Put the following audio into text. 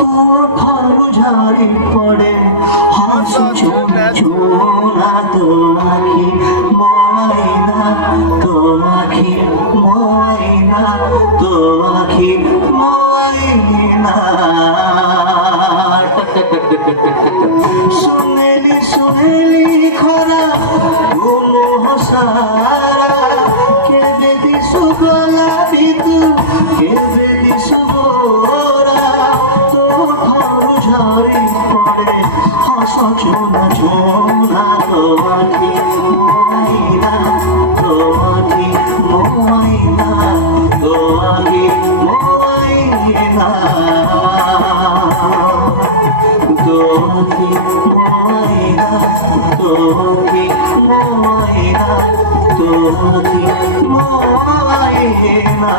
তোর খরঝারি পড়ে হাসি ছোনা তোমাকে ময়না তোমাকে ময়না তোমাকে ময়না सुनेली सुनेली खरा घुमो हसारा के बेदी सुगला बितु के बेदी सुगोरा तो घर झरी पड़े हस छोना छोना তোমাকে ময়না তোমাকে ময়না তোমাকে ময়না তোমাকে ময়না তোমাকে ময়না তোমাকে ময়না